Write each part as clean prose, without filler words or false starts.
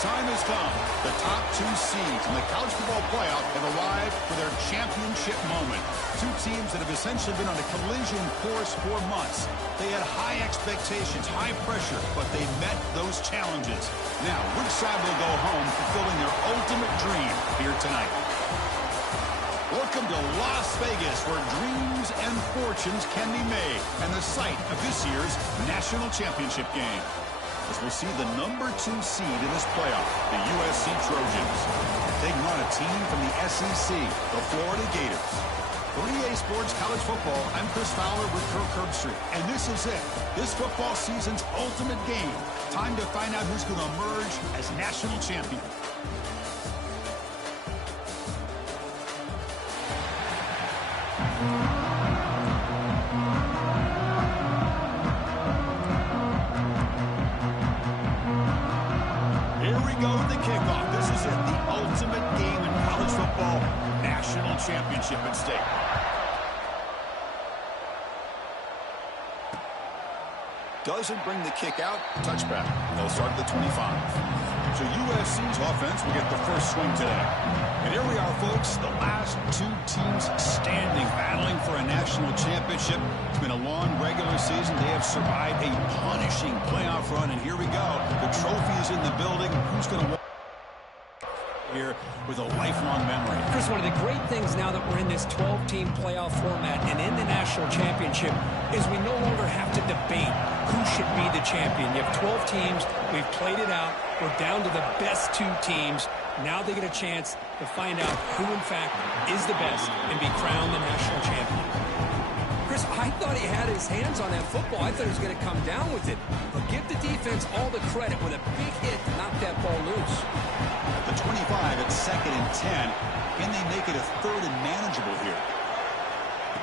time has come. The top two seeds in the college football playoff have arrived for their championship moment. Two teams that have essentially been on a collision course for months. They had high expectations, high pressure, but they met those challenges. Now, which side will go home fulfilling their ultimate dream here tonight? Welcome to Las Vegas, where dreams and fortunes can be made, and the site of this year's national championship game. As we'll see the number 2 seed in this playoff, the USC Trojans, taking on a team from the SEC, the Florida Gators. For EA Sports College Football, I'm Chris Fowler with Kirk Herbstreit, and this is it. This football season's ultimate game. Time to find out who's going to emerge as national champion. Here we go with the kickoff. This is it, the ultimate game in college football, national championship at stake. Doesn't bring the kick out, touchback. They'll start at the 25. So USC's offense will get the first swing today. And here we are, folks, the last two teams standing, battling for a national championship. It's been a long regular season. They have survived a punishing playoff run, and here we go. The trophy is in the building. Who's going to walk here with a lifelong memory? Chris, one of the great things now that we're in this 12-team playoff format and in the national championship is we no longer have to debate who should be the champion. You have 12 teams. We've played it out. We're down to the best 2 teams. Now they get a chance to find out who, in fact, is the best and be crowned the national champion. Chris, I thought he had his hands on that football. I thought he was going to come down with it. But give the defense all the credit with a big hit to knock that ball loose. At the 25, it's 2nd and 10. Can they make it a 3rd and manageable here?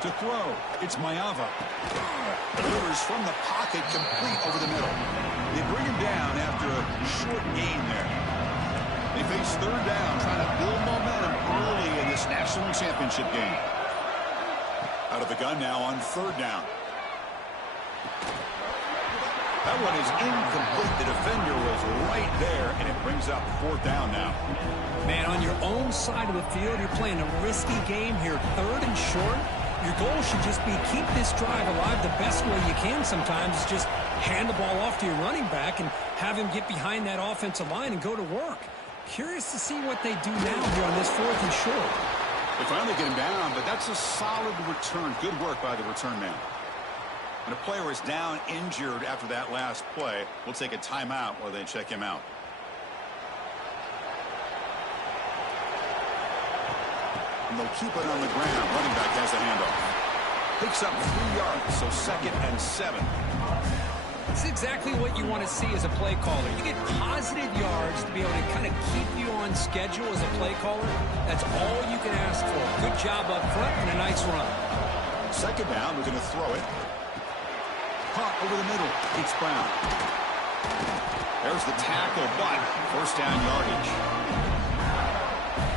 To throw, it's Mayava. Delivers from the pocket, complete over the middle. They bring him down after a short gain there. They face 3rd down, trying to build momentum early in this national championship game. Out of the gun now on 3rd down. That one is incomplete. The defender was right there, and it brings up 4th down now. Man, on your own side of the field, you're playing a risky game here. 3rd and short. Your goal should just be keep this drive alive the best way you can sometimes. Is just hand the ball off to your running back and have him get behind that offensive line and go to work. Curious to see what they do now here on this 4th and short. They finally get him down, but that's a solid return. Good work by the return man. And a player is down injured after that last play. We'll take a timeout while they check him out. And they'll keep it on the ground. Running back has the handoff. Picks up 3 yards, so 2nd and 7. It's exactly what you want to see as a play caller. You get positive yards to be able to kind of keep you on schedule as a play caller. That's all you can ask for. Good job up front and a nice run. 2nd down, we're going to throw it. Caught over the middle. It's Brown. There's the tackle, but 1st down yardage.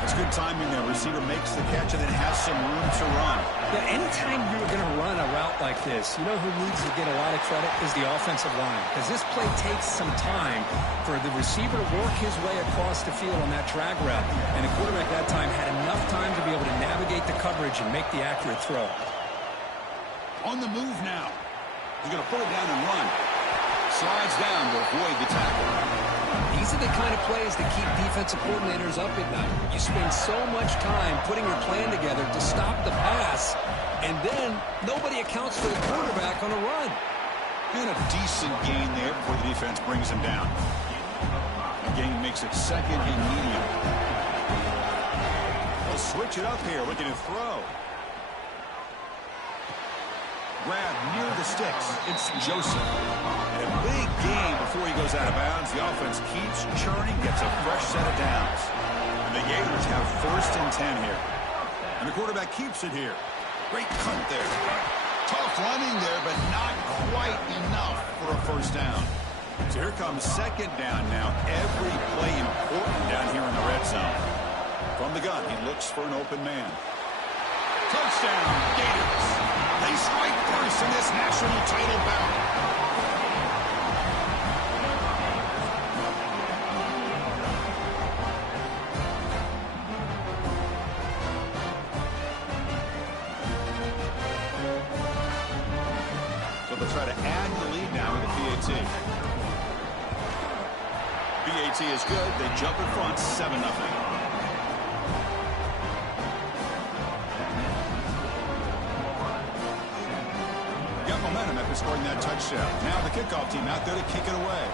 That's good timing there. Receiver makes the catch and then has some room to run. Yeah, anytime you're going to run a route like this, you know who needs to get a lot of credit is the offensive line. Because this play takes some time for the receiver to work his way across the field on that drag route. And the quarterback that time had enough time to be able to navigate the coverage and make the accurate throw. On the move now. He's going to put it down and run. Slides down to avoid the tackle. These are the kind of plays that keep defensive coordinators up at night. You spend so much time putting your plan together to stop the pass, and then nobody accounts for the quarterback on a run. And a decent gain there before the defense brings him down. The gain makes it 2nd and medium. They'll switch it up here, looking to throw. Grab near the sticks. It's Joseph. And a big gain before he goes out of bounds. The offense keeps churning, gets a fresh set of downs. And the Gators have 1st and 10 here. And the quarterback keeps it here. Great cut there. Tough running there, but not quite enough for a 1st down. So here comes 2nd down now. Every play important down here in the red zone. From the gun, he looks for an open man. Touchdown, Gators. They strike first in this national title bout. now with a PAT. PAT is good. They jump in front 7-0. Got momentum after scoring that touchdown. Now the kickoff team out there to kick it away.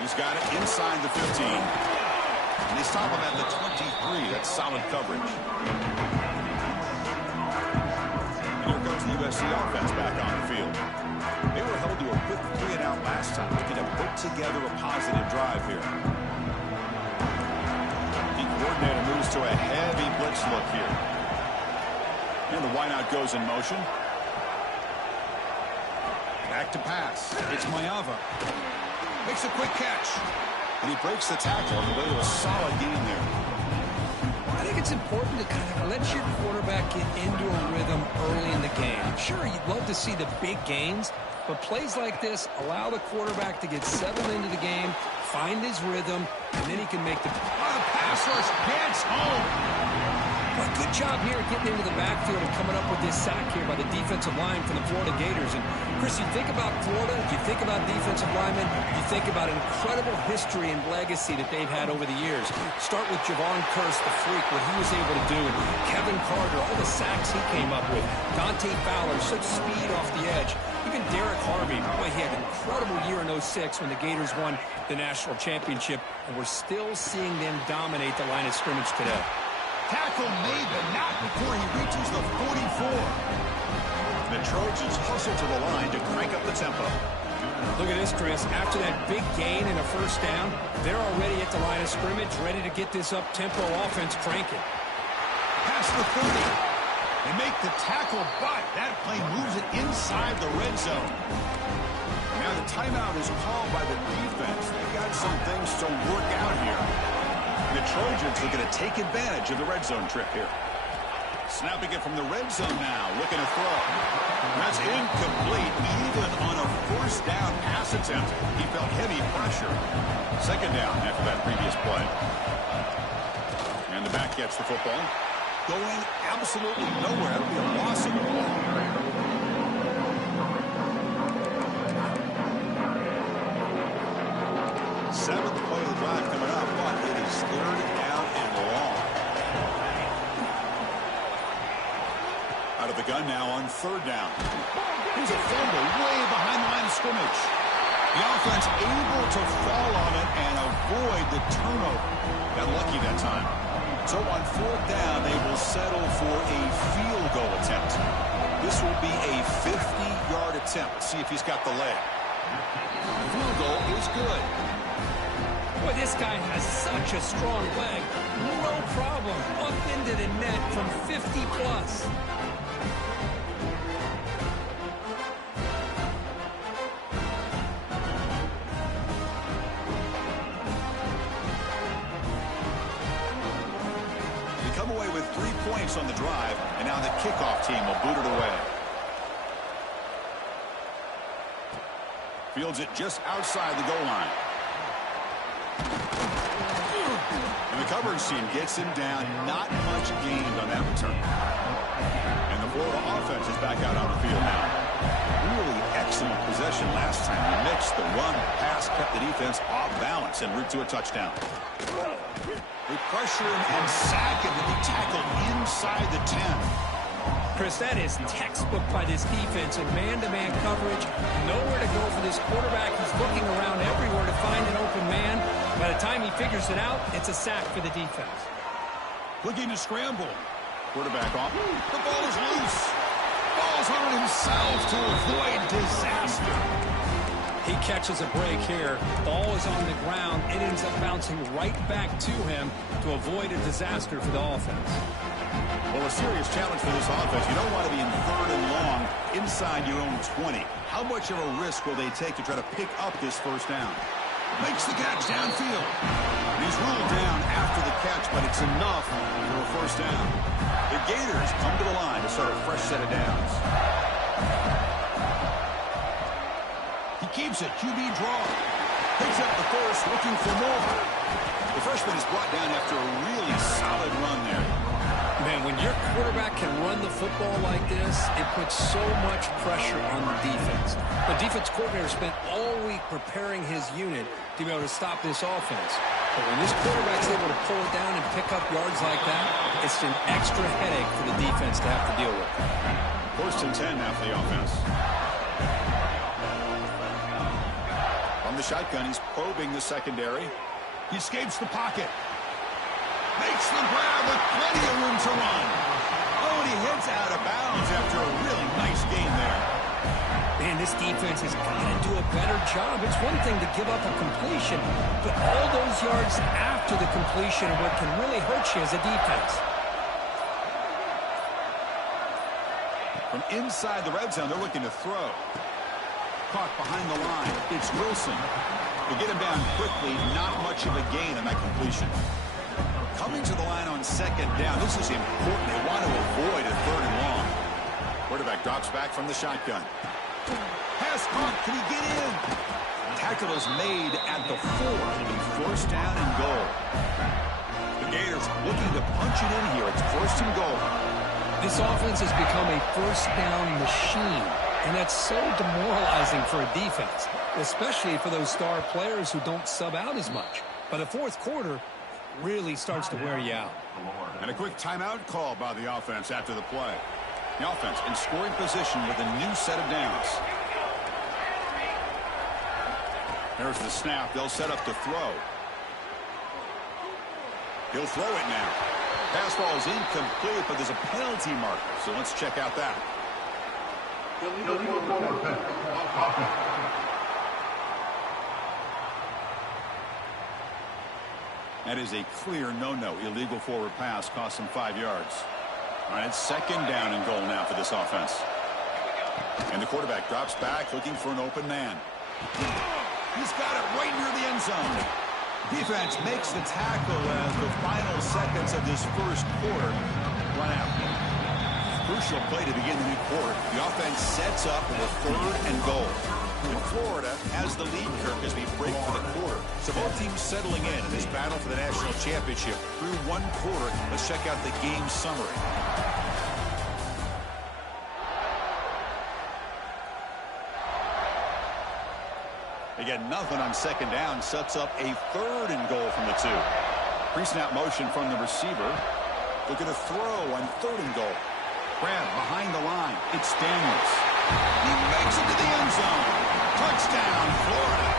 He's got it inside the 15. And they stop him at the 23. That's solid coverage. And here comes the USC offense back on the field. They were held to a quick 3-and-out last time. Looking to put together a positive drive here. The coordinator moves to a heavy blitz look here. And the wideout goes in motion. Back to pass. It's Mayava. Makes a quick catch. And he breaks the tackle on the way to a solid gain there. I think it's important to kind of let your quarterback get into a rhythm early in the game. Sure, you'd love to see the big gains, but plays like this allow the quarterback to get settled into the game, find his rhythm, and then he can make the pass rush gets home. Well, good job here getting into the backfield and coming up with this sack here by the defensive line from the Florida Gators. And, Chris, you think about Florida, you think about defensive linemen, you think about incredible history and legacy that they've had over the years. Start with Javon Kearse, the freak, what he was able to do. And Kevin Carter, all the sacks he came up with. Dante Fowler, such speed off the edge. Even Derek Harvey, boy, he had an incredible year in 06 when the Gators won the national championship. And we're still seeing them dominate the line of scrimmage today. Tackle made, but not before he reaches the 44. The Trojans hustle to the line to crank up the tempo. Look at this, Chris. After that big gain and a first down, they're already at the line of scrimmage, ready to get this up-tempo offense cranking. Past the 30. They make the tackle, but that play moves it inside the red zone. Now the timeout is called by the defense. They got some things to work out here. The Trojans looking to take advantage of the red zone trip here. Snapping it from the red zone now, looking to throw. That's incomplete. Even on a first down pass attempt, he felt heavy pressure. Second down after that previous play. And the back gets the football. Going absolutely nowhere. That'll be a loss of the ball. Seventh play of the drive coming up, but it is third down and long. Out of the gun now on third down. Here's a fumble way behind the line of scrimmage. The offense able to fall on it and avoid the turnover. Got lucky that time. So on fourth down, they will settle for a field goal attempt. This will be a 50-yard attempt. See if he's got the leg. The field goal is good. Boy, this guy has such a strong leg. No problem. Up into the net from 50-plus. They come away with 3 points on the drive, and now the kickoff team will boot it away. Fields it just outside the goal line. And the coverage team gets him down. Not much gained on that return. And the Florida offense is back out on the field now. Really excellent possession last time. The mix, the run, pass kept the defense off balance en route to a touchdown. They pressure him and sack him with the tackle inside the 10. Chris, that is textbook by this defense in man-to-man coverage. Nowhere to go for this quarterback. He's looking around everywhere to find an open man. By the time he figures it out, it's a sack for the defense. Looking to scramble. Quarterback off. The ball is loose. Falls on himself to avoid disaster. He catches a break here. Ball is on the ground. It ends up bouncing right back to him to avoid a disaster for the offense. Well, a serious challenge for this offense. You don't want to be in third and long inside your own 20. How much of a risk will they take to try to pick up this first down? Makes the catch downfield. He's ruled down after the catch, but it's enough for a first down. The Gators come to the line to start a fresh set of downs. He keeps it. QB draw. Picks up the first, looking for more. The freshman is brought down after a really solid run there. Man, when your quarterback can run the football like this, it puts so much pressure on the defense. The defense coordinator spent all week preparing his unit to be able to stop this offense. But when this quarterback's able to pull it down and pick up yards like that, it's an extra headache for the defense to have to deal with. 1st and 10 now for the offense. From the shotgun, he's probing the secondary. He escapes the pocket. Makes the grab with plenty of room to run. Oh, and he heads out of bounds after a really nice gain there. Man, this defense has got to do a better job. It's one thing to give up a completion, but all those yards after the completion are what can really hurt you as a defense. From inside the red zone, they're looking to throw. Caught behind the line. It's Wilson. To get him down quickly, not much of a gain on that completion. Coming to the line on 2nd down. This is important. They want to avoid a 3rd and long. Quarterback drops back from the shotgun. Pass caught. Can he get in? Tackle is made at the 4. And 1st down and goal. The Gators looking to punch it in here. It's 1st and goal. This offense has become a 1st down machine. And that's so demoralizing for a defense, especially for those star players who don't sub out as much. By the 4th quarter, really starts to wear you out. And a quick timeout call by the offense after the play. The offense in scoring position with a new set of downs. There's the snap. They'll set up to throw. He'll throw it now. Pass ball is incomplete, but there's a penalty marker, so let's check out that. That is a clear no-no. Illegal forward pass cost him 5 yards. All right, it's 2nd down and goal now for this offense. And the quarterback drops back looking for an open man. He's got it right near the end zone. Defense makes the tackle as the final seconds of this 1st quarter run out. Crucial play to begin the new quarter. The offense sets up with a 3rd and goal. And Florida has the lead, Kirk, as we break for the quarter. So both teams settling in this battle for the national championship through 1 quarter. Let's check out the game summary. Again, nothing on 2nd down. Sets up a 3rd and goal from the 2. Pre-snap motion from the receiver. Looking to throw on 3rd and goal. Grab behind the line. It's Daniels. He makes it to the end zone. Touchdown, Florida.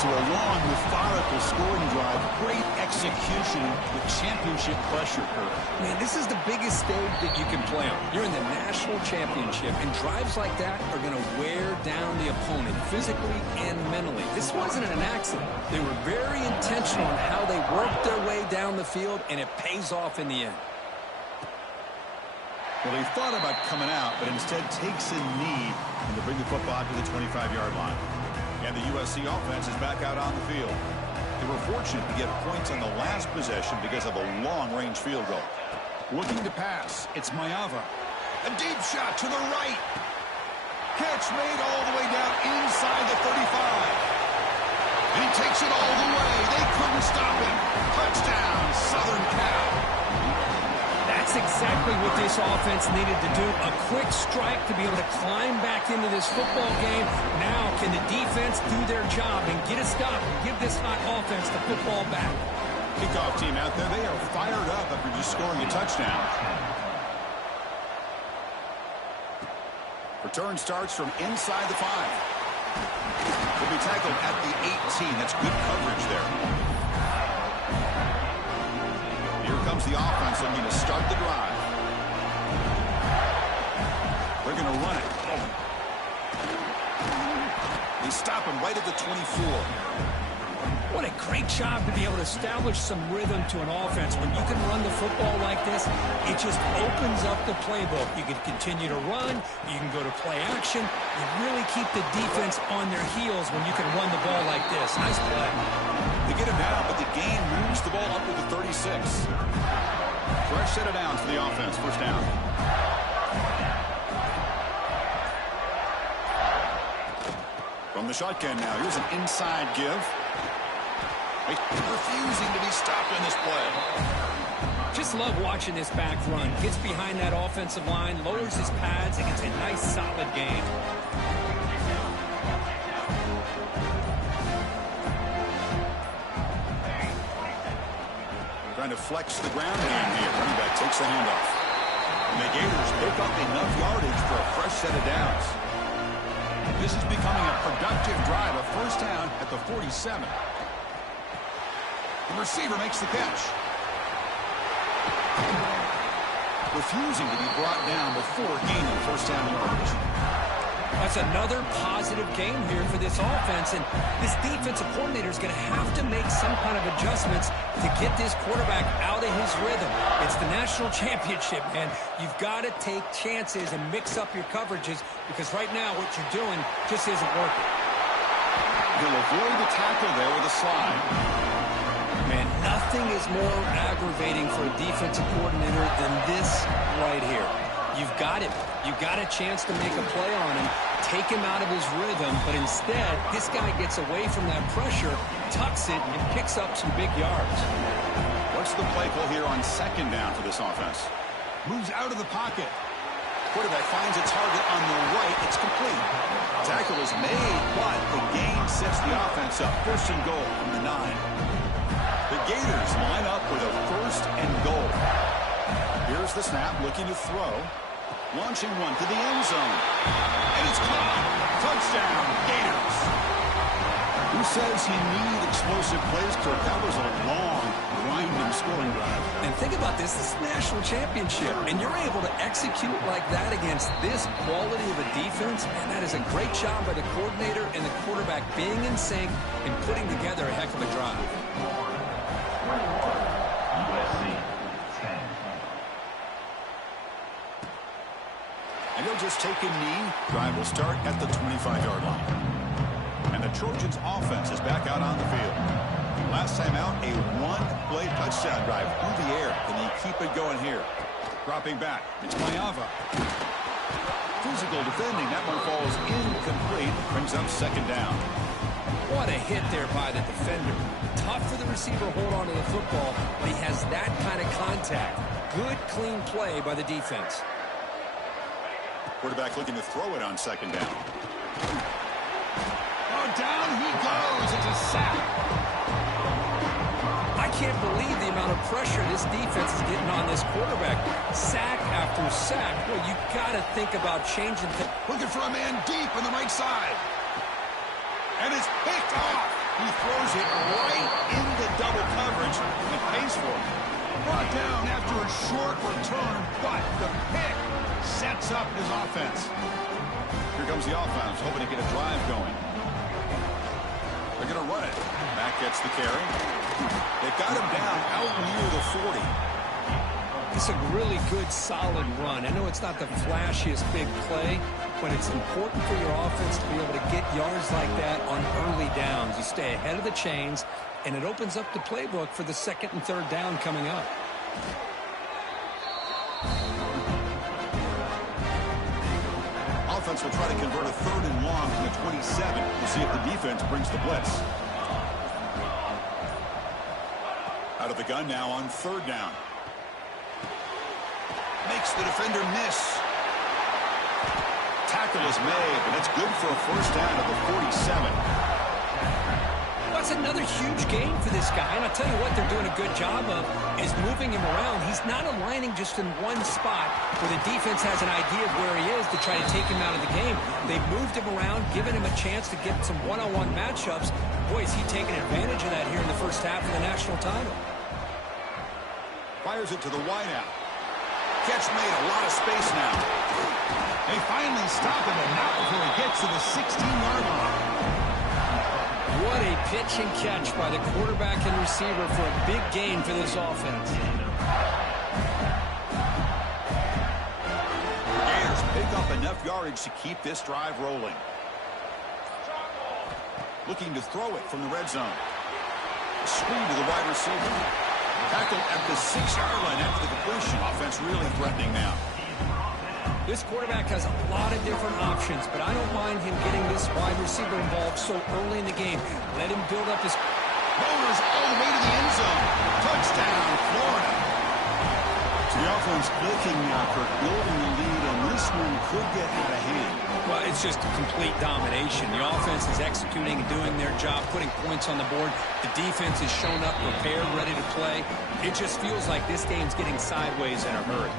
So a long, methodical scoring drive. Great execution with championship pressure, Kirk. Man, this is the biggest stage that you can play on. You're in the national championship, and drives like that are going to wear down the opponent physically and mentally. This wasn't an accident. They were very intentional in how they worked their way down the field, and it pays off in the end. Well, he thought about coming out, but instead takes a knee and to bring the football out to the 25-yard line. And the USC offense is back out on the field. They were fortunate to get points on the last possession because of a long-range field goal. Looking to pass. It's Mayava. A deep shot to the right. Catch made all the way down inside the 35. And he takes it all the way. They couldn't stop him. Touchdown, Southern Cal. That's exactly what this offense needed to do. A quick strike to be able to climb back into this football game. Now can the defense do their job and get a stop and give this hot offense the football back? Kickoff team out there, they are fired up after just scoring a touchdown. Return starts from inside the 5. Will be tackled at the 18. That's good coverage there. Here comes the offense looking to start the drive. They're going to run it. They stop him right at the 24. What a great job to be able to establish some rhythm to an offense. When you can run the football like this, it just opens up the playbook. You can continue to run. You can go to play action. You really keep the defense on their heels when you can run the ball like this. Nice play. They get him down, but the gain moves the ball up to the 36. Fresh set of downs for the offense. 1st down. From the shotgun now. Here's an inside give. Refusing to be stopped in this play. Just love watching this back run. Gets behind that offensive line, lowers his pads, and gets a nice, solid gain. Trying to flex the ground game here. Running back takes the handoff. And the Gators pick up enough yardage for a fresh set of downs. This is becoming a productive drive, a first down at the 47. The receiver makes the catch. Refusing to be brought down before gaining first down yardage. That's another positive game here for this offense, and this defensive coordinator is going to have to make some kind of adjustments to get this quarterback out of his rhythm. It's the national championship, man. You've got to take chances and mix up your coverages, because right now what you're doing just isn't working. He'll avoid the tackle there with a slide. Man, nothing is more aggravating for a defensive coordinator than this right here. You've got him. You've got a chance to make a play on him, take him out of his rhythm, but instead, this guy gets away from that pressure, tucks it, and picks up some big yards. What's the play call here on second down for this offense? Moves out of the pocket. Quarterback finds a target on the right. It's complete. Tackle is made, but the gain sets the offense up. First and goal from the 9. The Gators line up with a first and goal. Here's the snap, looking to throw. Launching one to the end zone. And it's caught. Touchdown, Gators. Who says you need explosive plays, Kirk? That was a long, grinding scoring drive. And think about this. This is the national championship, and you're able to execute like that against this quality of a defense, and that is a great job by the coordinator and the quarterback being in sync and putting together a heck of a drive. And he'll just take a knee. Drive will start at the 25-yard line. And the Trojans' offense is back out on the field. Last time out, a one-play touchdown drive through the air. Can he keep it going here? Dropping back. It's Mayava. Physical defending. That one falls incomplete. Brings up second down. What a hit there by the defender. Tough for the receiver to hold on to the football, but he has that kind of contact. Good, clean play by the defense. Quarterback looking to throw it on second down. Oh, down he goes. It's a sack. I can't believe the amount of pressure this defense is getting on this quarterback. Sack after sack. Well, you got to think about changing things. Looking for a man deep on the right side. And it's picked off. He throws it right into double coverage and pays for it. Brought down after a short return, but the pick sets up his offense. Here comes the offense, hoping to get a drive going. They're going to run it. Back gets the carry. They've got him down out near the 40. It's a really good, solid run. I know it's not the flashiest big play, but it's important for your offense to be able to get yards like that on early downs. You stay ahead of the chains, and it opens up the playbook for the second and third down coming up. Offense will try to convert a third and long from the 27. We'll see if the defense brings the blitz. Out of the gun now on third down. Makes the defender miss. Tackle is made, but that's good for a first down at the 47. That's another huge game for this guy, and I'll tell you what they're doing a good job of is moving him around. He's not aligning just in one spot where the defense has an idea of where he is to try to take him out of the game. They've moved him around, given him a chance to get some one-on-one matchups. Boy, is he taking advantage of that here in the first half of the national title. Fires it to the wideout. Catch made, a lot of space now. They finally stop him, and not before he gets to the 16-yard line. What a pitch and catch by the quarterback and receiver for a big gain for this offense. Gators pick up enough yardage to keep this drive rolling. Looking to throw it from the red zone. Screen to the wide receiver. Tackled at the 6-yard line after the completion. Offense really threatening now. This quarterback has a lot of different options, but I don't mind him getting this wide receiver involved so early in the game. Let him build up his... Boulders all the way to the end zone. Touchdown, Florida. So the offense clicking now, Kirk, building the lead, and this one could get out of hand. Well, it's just complete domination. The offense is executing and doing their job, putting points on the board. The defense is shown up, prepared, ready to play. It just feels like this game's getting sideways in a hurry.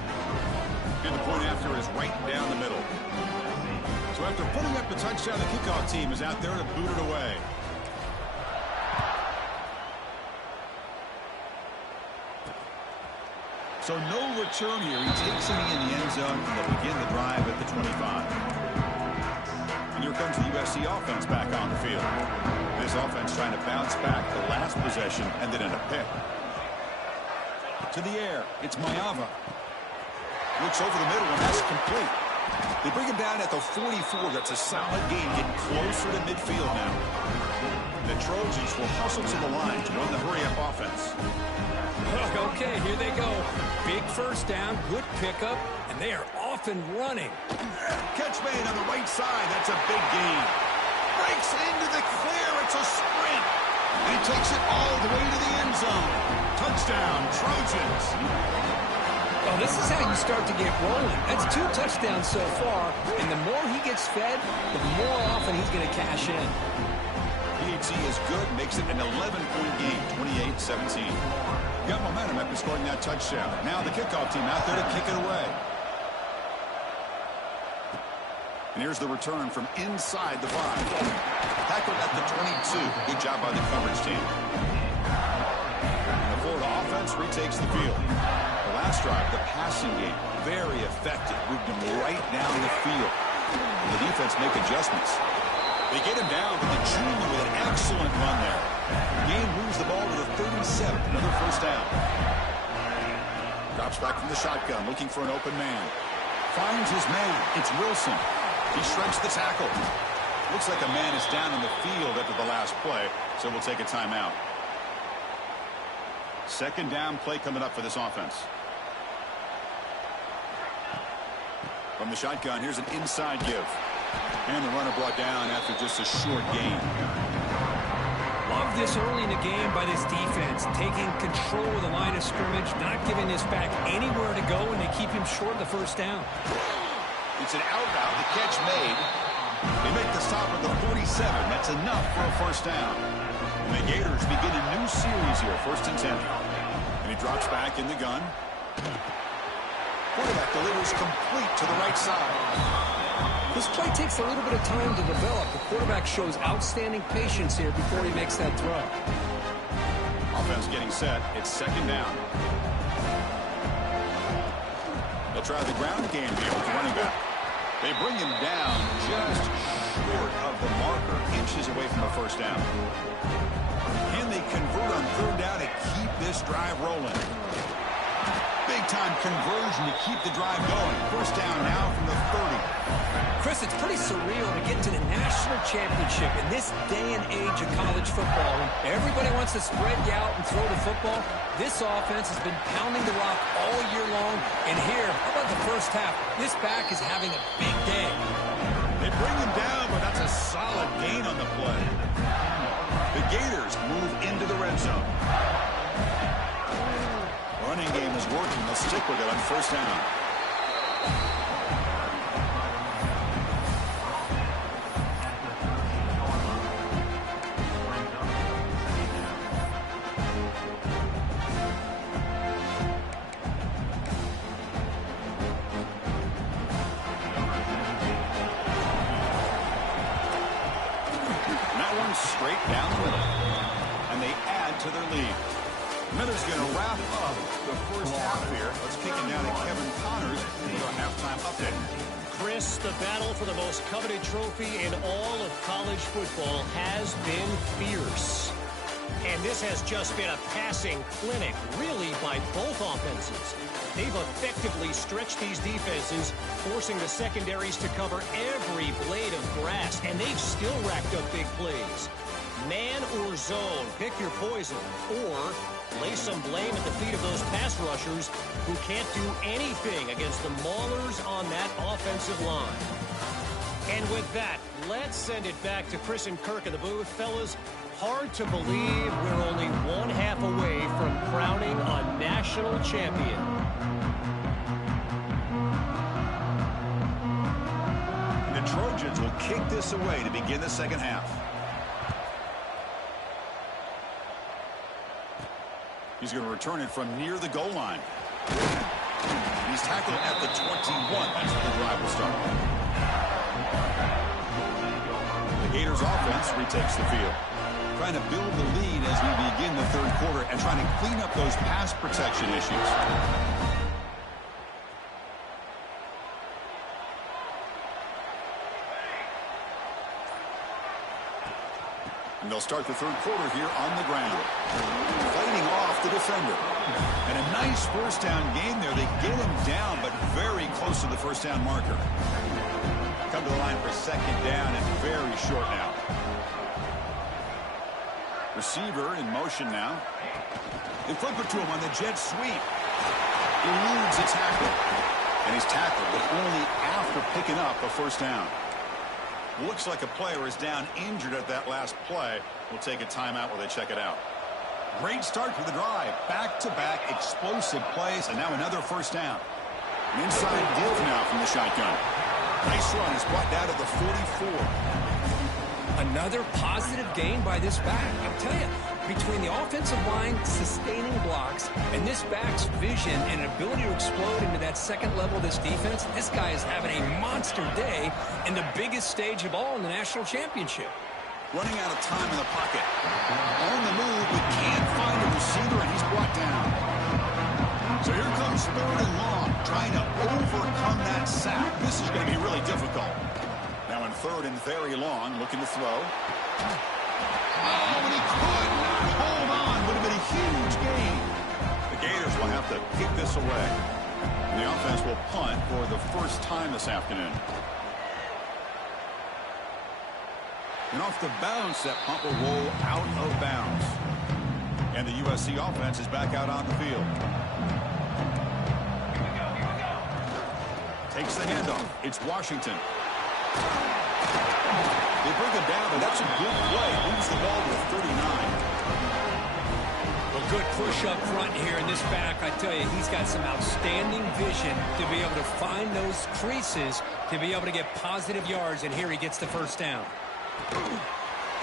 And the point after is right down the middle. So after putting up the touchdown, the kickoff team is out there to boot it away. So no return here. He takes him in the end zone, and they'll begin the drive at the 25. And here comes the USC offense back on the field. This offense trying to bounce back the last possession and then in a pick. To the air, it's Mayava. Looks over the middle, and that's complete. They bring him down at the 44. That's a solid gain, getting closer to midfield now. The Trojans will hustle to the line to run the hurry-up offense. Okay, here they go. Big first down, good pickup, and they are off and running. Catch made on the right side. That's a big gain. Breaks into the clear. It's a sprint. And he takes it all the way to the end zone. Touchdown, Trojans. Oh, this is how you start to get rolling. That's 2 touchdowns so far, and the more he gets fed, the more often he's going to cash in. PHC is good, makes it an 11-point game, 28-17. Got momentum after scoring that touchdown. Now the kickoff team out there to kick it away. And here's the return from inside the 5. Tackled at the 22. Good job by the coverage team. And the Florida offense retakes the field. The last drive, the passing game, very effective. Moved him right down the field. And the defense make adjustments. They get him down, but the junior with an excellent run there. Gain moves the ball to the 37. Another first down. Drops back from the shotgun, looking for an open man. Finds his man. It's Wilson. He shreds the tackle. Looks like a man is down in the field after the last play, so we'll take a timeout. Second down play coming up for this offense. From the shotgun, here's an inside give. And the runner brought down after just a short gain. Love this early in the game by this defense, taking control of the line of scrimmage, not giving this back anywhere to go, and they keep him short of the first down. It's an out route, the catch made. They make the stop at the 47. That's enough for a first down. And the Gators begin a new series here, 1st and 10. And he drops back in the gun. Quarterback delivers complete to the right side. This play takes a little bit of time to develop. The quarterback shows outstanding patience here before he makes that throw. Offense getting set. It's second down. They'll try the ground game here with the running back. They bring him down just short of the marker, inches away from the first down. Can they convert on 3rd down and keep this drive rolling? Big-time conversion to keep the drive going. First down now from the 30. Chris, it's pretty surreal to get to the national championship in this day and age of college football. When everybody wants to spread you out and throw the football, this offense has been pounding the rock all year long. And here, how about the first half? This back is having a big day. They bring him down, but that's a solid gain on the play. The Gators move into the red zone. Running game is working. They'll stick with it on first down. Straight down the middle. And they add to their lead. Miller's going to wrap up the first half here. Let's kick it down to Kevin Connors with our halftime update. Chris, the battle for the most coveted trophy in all of college football has been fierce. And this has just been a passing clinic, really, by both offenses. They've effectively stretched these defenses, forcing the secondaries to cover every blade of grass, and they've still racked up big plays. Man or zone, pick your poison, or lay some blame at the feet of those pass rushers who can't do anything against the maulers on that offensive line. And with that, let's send it back to Chris and Kirk in the booth. Fellas, Hard to believe we're only one half away from crowning a national champion. The Trojans will kick this away to begin the second half. He's going to return it from near the goal line. He's tackled at the 21. That's where the drive will start. The Gators offense retakes the field. Trying to build the lead as we begin the third quarter and trying to clean up those pass protection issues. And they'll start the third quarter here on the ground. Fighting off the defender. And a nice first down game there. They get him down, but very close to the first down marker. Come to the line for second down and very short now. Receiver in motion now. They flip it to him on the jet sweep. Eludes a tackle. And he's tackled, but only after picking up a first down. Looks like a player is down injured at that last play. We'll take a timeout while they check it out. Great start for the drive. Back-to-back explosive plays, and now another first down. An inside give now from the shotgun. Nice run is brought down to the 44. Another positive gain by this back. I'll tell you, between the offensive line sustaining blocks and this back's vision and ability to explode into that second level of this defense, this guy is having a monster day in the biggest stage of all in the national championship. Running out of time in the pocket. On the move, but can't find a receiver, and he's brought down. So here comes third and long, trying to overcome that sack. This is going to be really difficult. Now in third and very long, looking to throw. Oh, and he could not hold on. Would have been a huge gain. The Gators will have to kick this away. And the offense will punt for the first time this afternoon. And off the bounce, that punt will roll out of bounds. And the USC offense is back out on the field. Takes the handoff. It's Washington. They bring him down, but that's a good play. Moves the ball to 39. A good push up front here in this back. I tell you, he's got some outstanding vision to be able to find those creases, to be able to get positive yards, and here he gets the first down.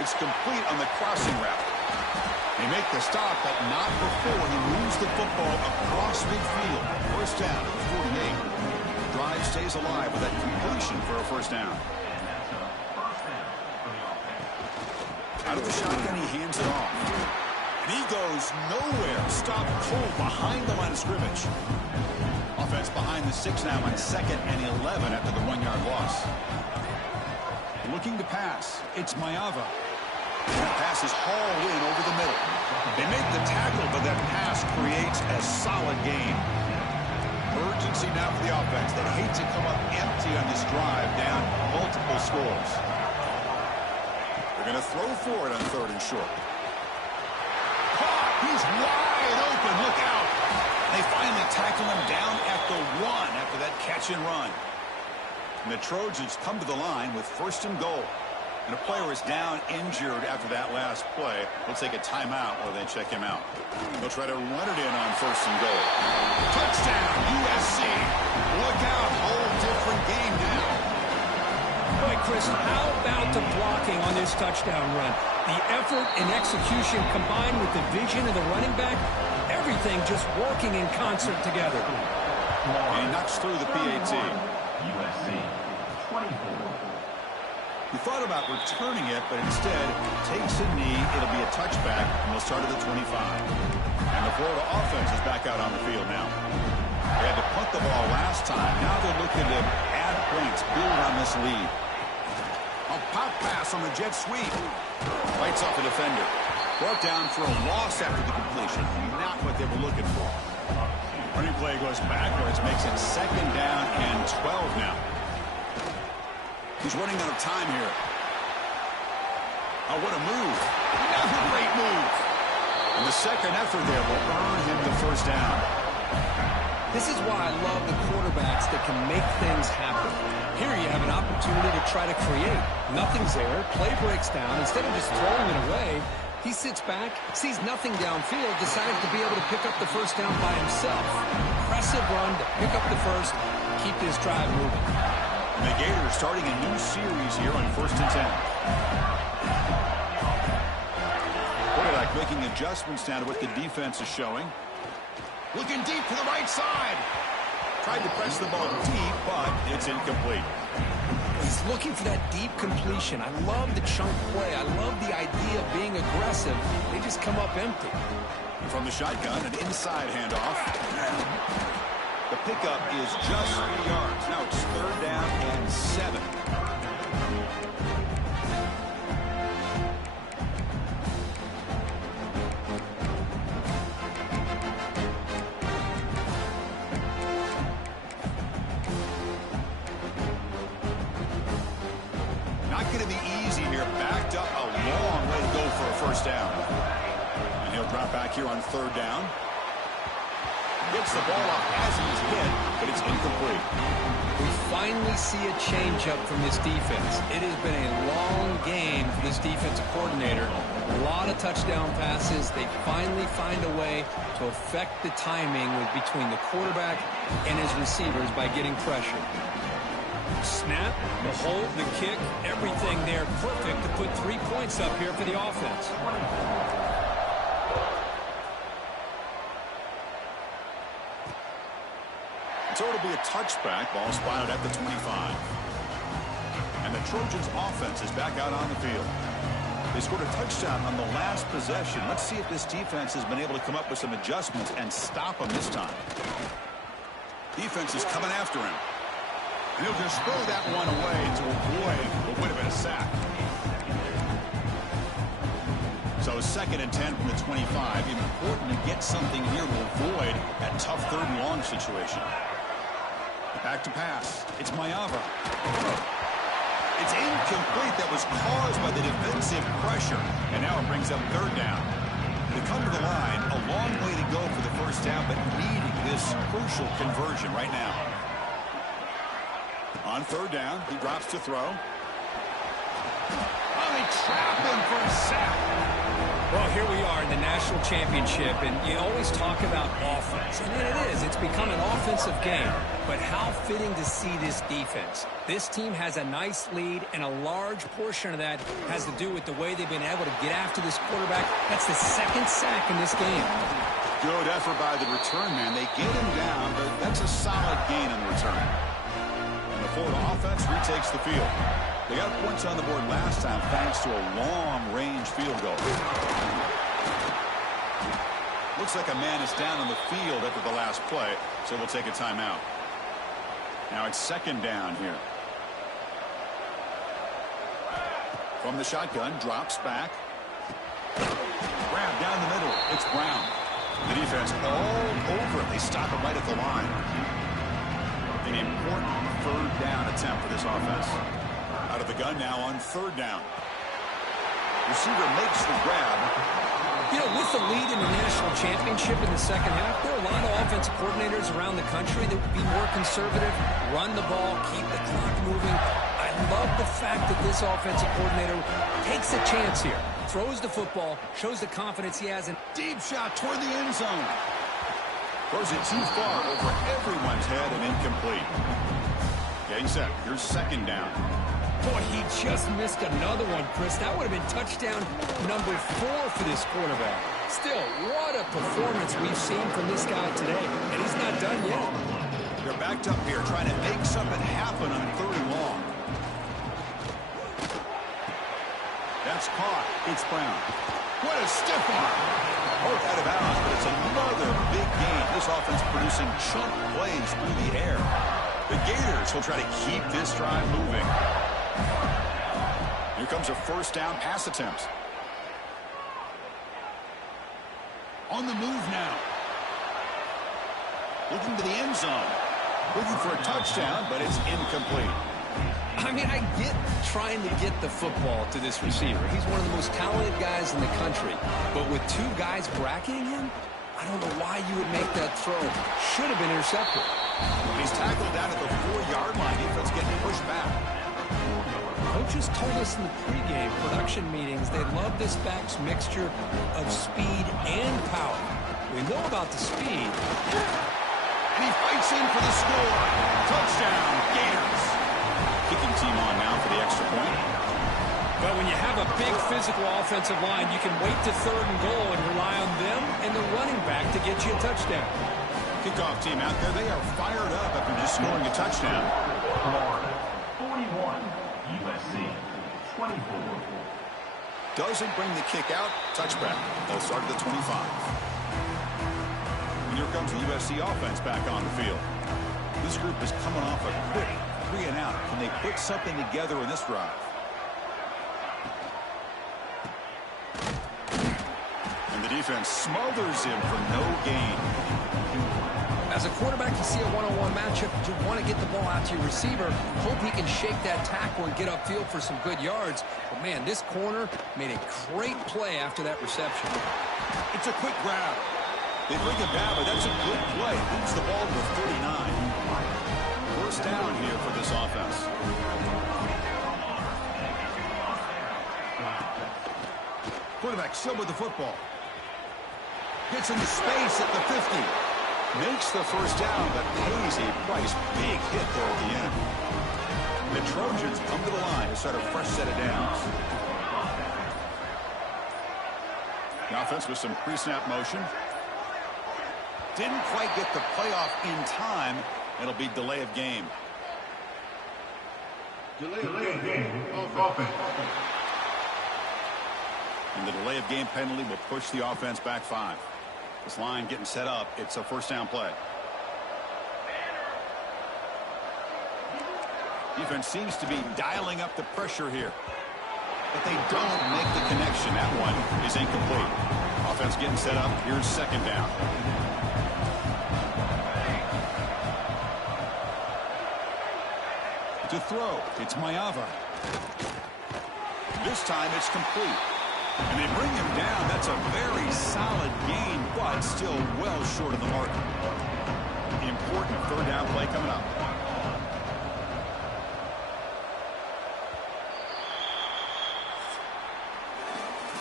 It's complete on the crossing route. They make the stop, but not before he moves the football across midfield. First down at the 48. Drive stays alive with that completion for a first down. Out of the shotgun, he hands it off. And he goes nowhere. Stopped cold behind the line of scrimmage. Offense behind the 6 now on 2nd and 11 after the 1-yard loss. Looking to pass. It's Mayava. That pass is hauled in over the middle. They make the tackle, but that pass creates a solid gain. Urgency now for the offense. They hate to come up empty on this drive, down multiple scores. They're going to throw for it on 3rd and short. He's wide open. Look out. They finally tackle him down at the 1 after that catch and run. And the Trojans come to the line with 1st and goal. And a player is down injured after that last play. They'll take a timeout while they check him out. They'll try to run it in on 1st and goal. Touchdown, USC. Look out, whole different game now. Boy, Chris, how about the blocking on this touchdown run? The effort and execution combined with the vision of the running back, everything just working in concert together. And he knocks through the PAT. USC 24. He thought about returning it, but instead takes a knee. It'll be a touchback, and they'll start at the 25. And the Florida offense is back out on the field now. They had to punt the ball last time. Now they're looking to add points, build on this lead. A pop pass on the jet sweep. Fights off a defender. Brought down for a loss after the completion. Not what they were looking for. Running play goes backwards, makes it 2nd down and 12 now. He's running out of time here. Oh, what a move. Another great move. And the second effort there will earn him the first down. This is why I love the quarterbacks that can make things happen. Here you have an opportunity to try to create. Nothing's there. Play breaks down. Instead of just throwing it away, He sits back, sees nothing downfield, decided to be able to pick up the first down by himself. Impressive run to pick up the first, keep this drive moving. And the Gators starting a new series here on 1st and 10. Quarterback making adjustments down to what the defense is showing. Looking deep to the right side. Tried to press the ball deep, but it's incomplete. He's looking for that deep completion. I love the chunk play. I love the idea of being aggressive. They just come up empty. From the shotgun, an inside handoff. The pickup is just 3 yards. Now it's 3rd down and 7. Not going to be easy here. Backed up a long way to go for a first down. And he'll drop back here on 3rd down. Gets the ball up as he's hit, but it's incomplete. We finally see a change-up from this defense. It has been a long game for this defensive coordinator. A lot of touchdown passes. They finally find a way to affect the timing between the quarterback and his receivers by getting pressure. Snap, the hold, the kick, everything there perfect to put 3 points up here for the offense. So it'll be a touchback. Ball spotted at the 25. And the Trojans' offense is back out on the field. They scored a touchdown on the last possession. Let's see if this defense has been able to come up with some adjustments and stop them this time. Defense is coming after him. And he'll just throw that one away to avoid what would have been a sack. So 2nd and 10 from the 25. Important to get something here to avoid that tough 3rd and long situation. Back to pass. It's Mayava. It's incomplete. That was caused by the defensive pressure. And now it brings up 3rd down. To come to the line, a long way to go for the first down, but needing this crucial conversion right now. On 3rd down, he drops to throw. Oh, they trap him for a sack. Well, here we are in the national championship, and you always talk about offense. And it is. It's become an offensive game. But how fitting to see this defense. This team has a nice lead, and a large portion of that has to do with the way they've been able to get after this quarterback. That's the 2nd sack in this game. Good effort by the return man. They get him down, but that's a solid gain on the return. And the Florida offense retakes the field. They got points on the board last time thanks to a long-range field goal. Looks like a man is down on the field after the last play, so we'll take a timeout. Now it's 2nd down here. From the shotgun, drops back. Grab down the middle. It's Brown. The defense all over it. They stop it right at the line. An important 3rd down attempt for this offense. Out of the gun now on 3rd down. Receiver makes the grab. You know, with the lead in the national championship in the 2nd half, there are a lot of offensive coordinators around the country that would be more conservative, run the ball, keep the clock moving. I love the fact that this offensive coordinator takes a chance here, throws the football, shows the confidence he has. Deep shot toward the end zone. Throws it too far over everyone's head and incomplete. Getting set. Here's 2nd down. Boy, he just missed another one, Chris. That would have been touchdown number 4 for this quarterback. Still, what a performance we've seen from this guy today. And he's not done yet. They're backed up here trying to make something happen on 3rd and long. That's caught. It's Brown. What a stiff arm. Both out of bounds, but it's another big game. This offense producing chunk plays through the air. The Gators will try to keep this drive moving. Here comes a 1st down pass attempt. On the move now. Looking to the end zone. Looking for a touchdown, but it's incomplete. I mean, I get trying to get the football to this receiver. He's one of the most talented guys in the country. But with 2 guys bracketing him, I don't know why you would make that throw. Should have been intercepted. He's tackled down at the 4-yard line. Defense getting pushed back. Coaches told us in the pregame production meetings they love this back's mixture of speed and power. We know about the speed. And he fights in for the score. Touchdown, Gators. Kicking team on now for the extra point. But when you have a big physical offensive line, you can wait to 3rd and goal and rely on them and the running back to get you a touchdown. Kickoff team out there, they are fired up after just scoring a touchdown. Florida 41, USC 24. Doesn't bring the kick out. Touchback. They'll start at the 25. And here comes the USC offense back on the field. This group is coming off a quick 3-and-out. Can they put something together in this drive? And the defense smothers him for no gain. As a quarterback, you see a one-on-one matchup, you want to get the ball out to your receiver, hope he can shake that tackle and get upfield for some good yards. But, man, this corner made a great play after that reception. It's a quick grab. They bring him down, but that's a good play. Moves the ball to the 39. First down here for this offense. Quarterback still with the football. Gets into space at the 50. Makes the first down, but pays a price. Big hit there at the end. The Trojans come to the line to start a fresh set of downs. The offense with some pre-snap motion. Didn't quite get the playoff in time. It'll be delay of game. Delay of game. Offense. And the delay of game penalty will push the offense back 5. This line getting set up. It's a first down play. Defense seems to be dialing up the pressure here. But they don't make the connection. That one is incomplete. Offense getting set up. Here's second down. To throw, it's Mayava. This time it's complete. And they bring him down. That's a very solid gain, but still well short of the mark. Important third down play coming up.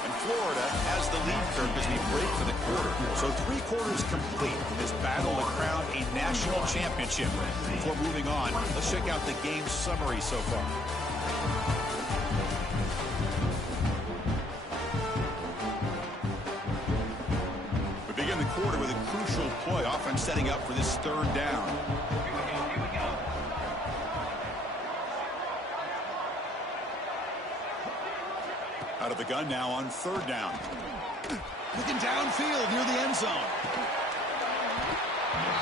And Florida has the lead curve as we break for the quarter. So 3 quarters complete in this battle to crown a national championship. Before moving on, let's check out the game summary so far. Quarter with a crucial play. Offense setting up for this third down. Out of the gun now on third down. Looking downfield near the end zone.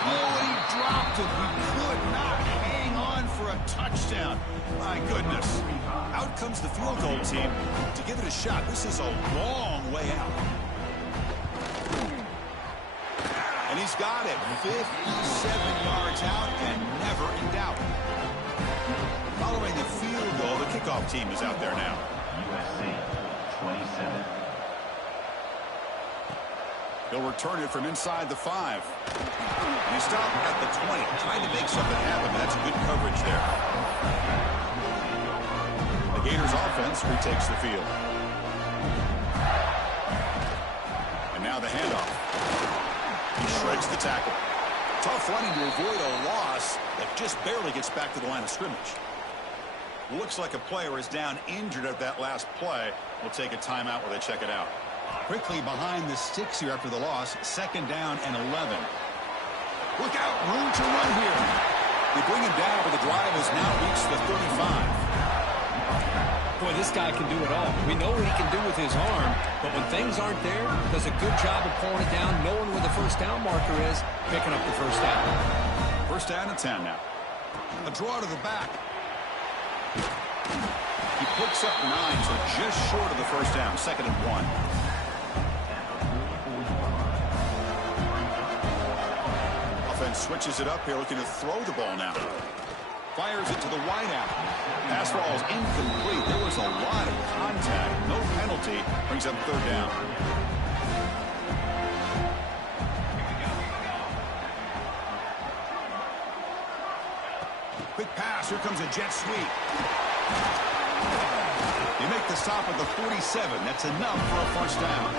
Oh, he dropped it. He could not hang on for a touchdown. My goodness. Out comes the field goal team to give it a shot. This is a long way out. And he's got it 57 yards out and never in doubt. Following the field goal, the kickoff team is out there now. USC 27. He'll return it from inside the 5. And he stopped at the 20, trying to make something happen. That's good coverage there. The Gators offense retakes the field. And now the handoff. He shreds the tackle. Tough running to avoid a loss that just barely gets back to the line of scrimmage. Looks like a player is down injured at that last play. We'll take a timeout where they check it out. Quickly behind the sticks here after the loss. Second down and 11. Look out. Room to run here. They bring him down, but the drive has now reached the 35. Boy, this guy can do it all. We know what he can do with his arm, but when things aren't there, does a good job of pulling it down, knowing where the first down marker is, picking up the first down. First down and 10 now. A draw to the back. He picks up 9, so just short of the first down. Second and 1. Offense switches it up here, looking to throw the ball now. Fires it to the wideout. Pass ball is incomplete. There was a lot of contact. No penalty. Brings up third down. Quick pass. Here comes a jet sweep. They make the stop at the 47. That's enough for a first down.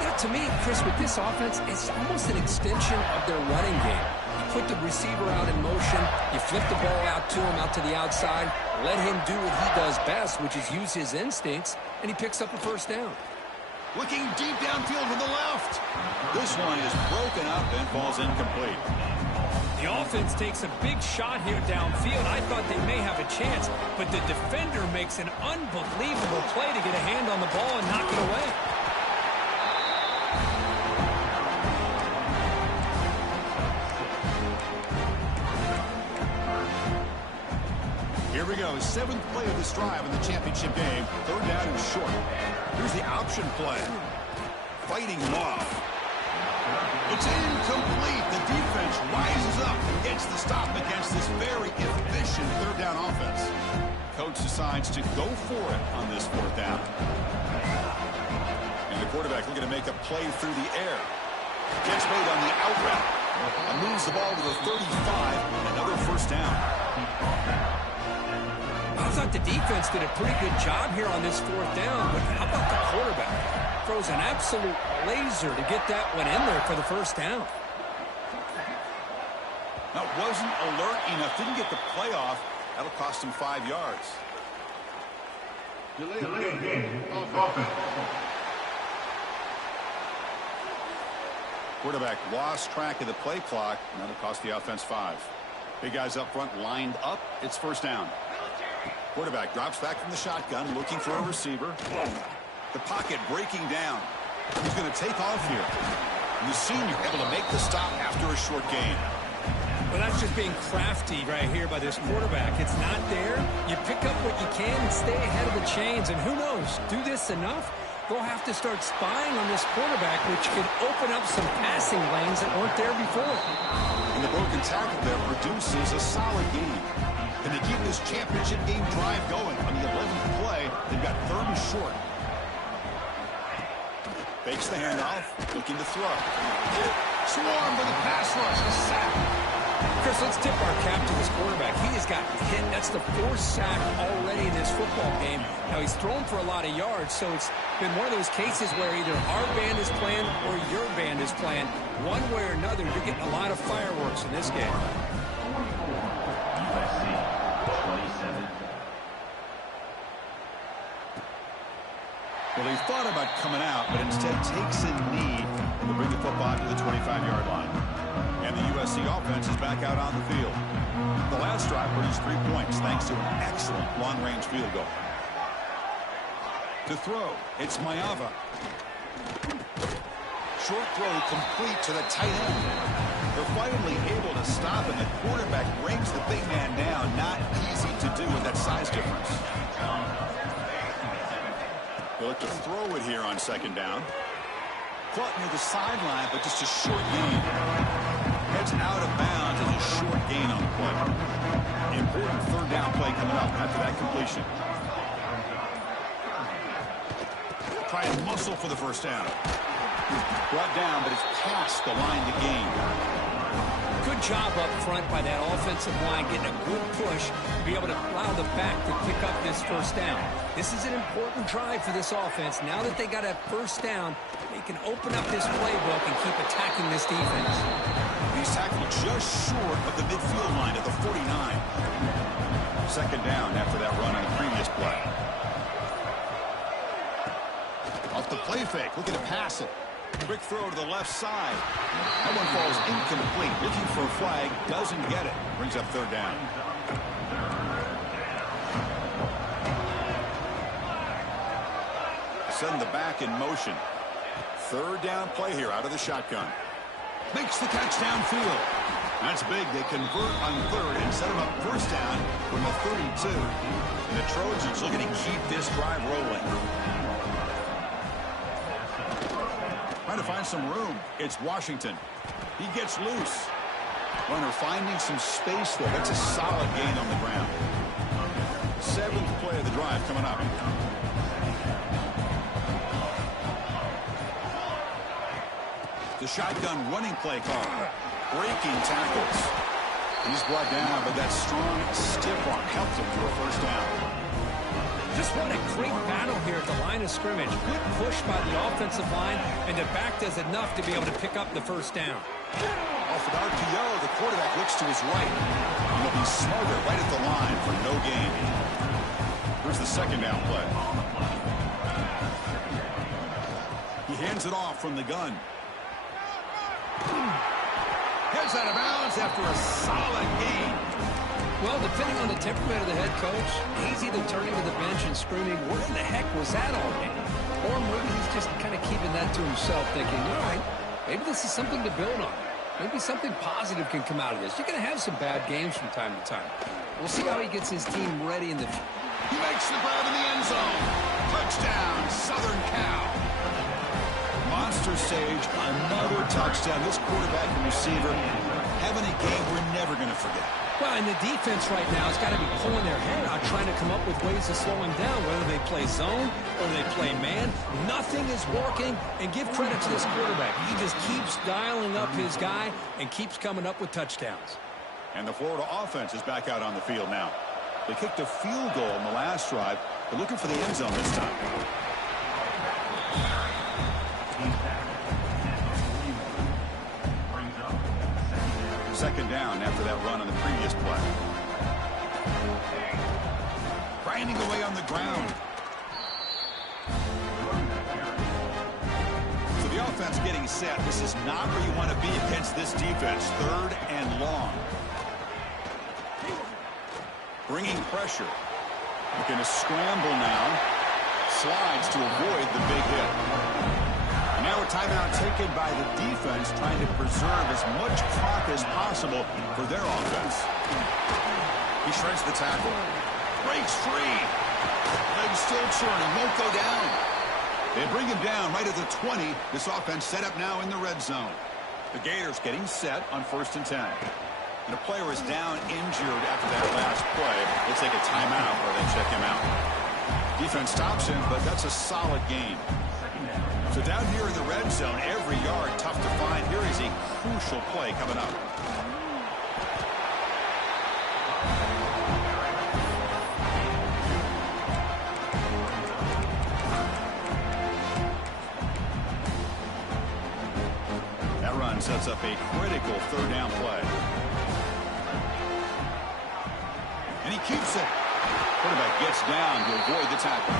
Yeah, to me, Chris, with this offense, it's almost an extension of their running game. You put the receiver out in motion, you flip the ball out to him, out to the outside, let him do what he does best, which is use his instincts, and he picks up a first down. Looking deep downfield with the left. This one is broken up and falls incomplete. The offense takes a big shot here downfield. I thought they may have a chance, but the defender makes an unbelievable play to get a hand on the ball and knock it away. Here we go. 7th play of this drive in the championship game. 3rd down and short. Here's the option play. Fighting him off. It's incomplete. The defense rises up, gets the stop against this very efficient 3rd down offense. Coach decides to go for it on this 4th down. And the quarterback looking to make a play through the air. Gets made on the out route. And moves the ball to the 35 and another first down. I thought the defense did a pretty good job here on this 4th down, but how about the quarterback? Throws an absolute laser to get that one in there for the first down. That wasn't alert enough. Didn't get the play off. That'll cost him 5 yards. Delay game. Offense. Quarterback lost track of the play clock, and that'll cost the offense 5. Big guys up front lined up. It's first down. Quarterback drops back from the shotgun, looking for a receiver. The pocket breaking down. He's going to take off here. And the senior able to make the stop after a short gain. Well, that's just being crafty right here by this quarterback. It's not there. You pick up what you can and stay ahead of the chains. And who knows, do this enough, they'll have to start spying on this quarterback, which could open up some passing lanes that weren't there before. And the broken tackle there produces a solid game. Can they keep this championship game drive going? On the 11th play, they've got 3rd and short. Fakes the handoff, looking to throw. Swarm for the pass rush, a sack. Chris, let's tip our cap to this quarterback. He has got hit. That's the 4th sack already in this football game. Now, he's thrown for a lot of yards, so it's been one of those cases where either our band is playing or your band is playing. One way or another, you're getting a lot of fireworks in this game. Well, he thought about coming out, but instead takes a knee to bring the football to the 25-yard line. And the USC offense is back out on the field. The last drive produced 3 points thanks to an excellent long-range field goal. To throw, it's Mayava. Short throw complete to the tight end. They're finally able to stop, and the quarterback brings the big man down. Not easy to do with that size difference. They look to throw it here on 2nd down. Caught near the sideline, but just a short gain. Heads out of bounds as a short gain on the play. Important 3rd down play coming up after that completion. Try and muscle for the first down. Brought down, but it's past the line to gain. Good job up front by that offensive line, getting a good push to be able to allow the back to pick up this first down. This is an important drive for this offense. Now that they got a first down, they can open up this playbook and keep attacking this defense. He's tackled just short of the midfield line at the 49. 2nd down after that run on the previous play. Off the play fake, looking to pass it. Quick throw to the left side. That one falls incomplete. Looking for a flag, doesn't get it. Brings up 3rd down. Send the back in motion. 3rd down play here out of the shotgun. Makes the catch downfield. That's big. They convert on 3rd and set him up first down from the 32. And the Trojans looking to keep this drive rolling. Trying to find some room. It's Washington. He gets loose. Runner finding some space there. That's a solid gain on the ground. 7th play of the drive coming up. The shotgun running play call. Breaking tackles. He's brought down, but that strong stiff arm helps him to a first down. Just what a great battle here at the line of scrimmage. Good push by the offensive line, and the back does enough to be able to pick up the first down. Off an RPO, the quarterback looks to his right. And he'll be smarter right at the line for no gain. Here's the second down play. He hands it off from the gun. Heads out of bounds after a solid gain. Well, depending on the temperament of the head coach, he's either turning to the bench and screaming, "Where the heck was that all game?" Or maybe he's just kind of keeping that to himself, thinking, all right, maybe this is something to build on. Maybe something positive can come out of this. You're going to have some bad games from time to time. We'll see how he gets his team ready in the future. He makes the grab in the end zone. Touchdown, Southern Cal. Monster Sage, another touchdown. This quarterback and receiver having a game we're never going to forget. Well, and the defense right now has got to be pulling their hair out, trying to come up with ways to slow him down, whether they play zone or they play man. Nothing is working, and give credit to this quarterback. He just keeps dialing up his guy and keeps coming up with touchdowns. And the Florida offense is back out on the field now. They kicked a field goal in the last drive. They're looking for the end zone this time. Second down after that run on the previous play. Grinding away on the ground. So the offense getting set. This is not where you want to be against this defense. Third and long. Bringing pressure. Looking to scramble now. Slides to avoid the big hit. Now a timeout taken by the defense, trying to preserve as much clock as possible for their offense. He shreds the tackle. Breaks free. Legs still churning. Won't go down. They bring him down right at the 20. This offense set up now in the red zone. The Gators getting set on 1st and 10. And a player is down injured after that last play. They take a timeout or they check him out. Defense stops him, but that's a solid gain. So down here in the red zone, every yard tough to find. Here is a crucial play coming up. That run sets up a critical third down play. And he keeps it. Quarterback gets down to avoid the tackle.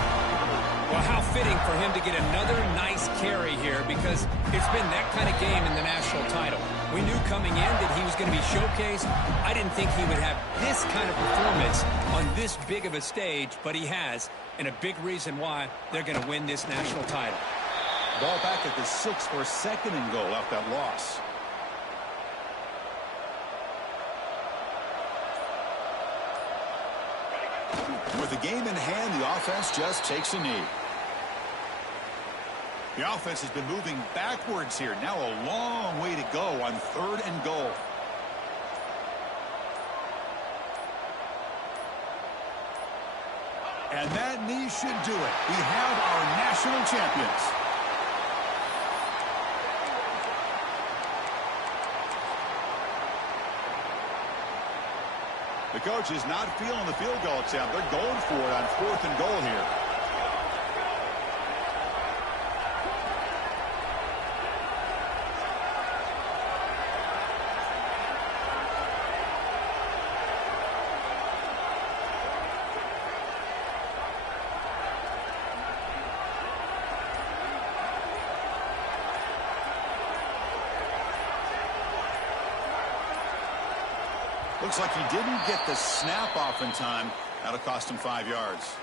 Well, how fitting for him to get another nice carry here, because it's been that kind of game in the national title. We knew coming in that he was going to be showcased. I didn't think he would have this kind of performance on this big of a stage, but he has, and a big reason why they're going to win this national title. Ball back at the 6th or 2nd and goal off that loss. With the game in hand, the offense just takes a knee. The offense has been moving backwards here. Now a long way to go on 3rd and goal. And that knee should do it. We have our national champions. The coach is not feeling the field goal attempt. They're going for it on 4th and goal here. Looks like he didn't get the snap off in time. That'll cost him 5 yards.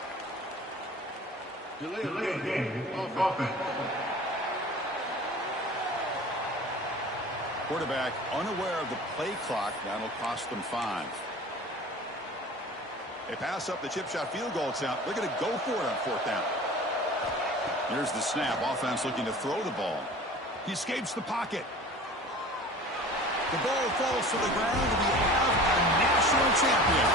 Delay game. Offense. Quarterback unaware of the play clock. That'll cost them 5. They pass up the chip shot field goal attempt. They're going to go for it on 4th down. Here's the snap. Offense looking to throw the ball. He escapes the pocket. The ball falls to the ground, and we have a national champion.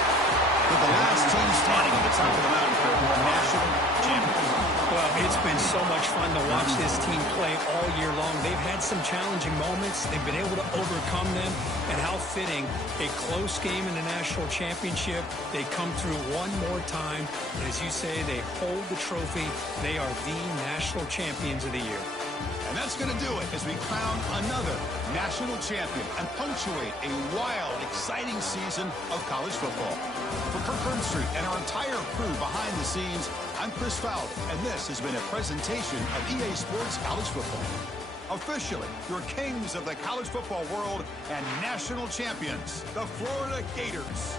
With the last team standing at the top of the mountain for a national championship. Well, it's been so much fun to watch this team play all year long. They've had some challenging moments. They've been able to overcome them. And how fitting, a close game in the national championship. They come through one more time. And as you say, they hold the trophy. They are the national champions of the year. And that's going to do it as we crown another national champion and punctuate a wild, exciting season of college football. For Kirk Herbstreit and our entire crew behind the scenes, I'm Chris Fowler, and this has been a presentation of EA Sports College Football. Officially, your kings of the college football world and national champions, the Florida Gators.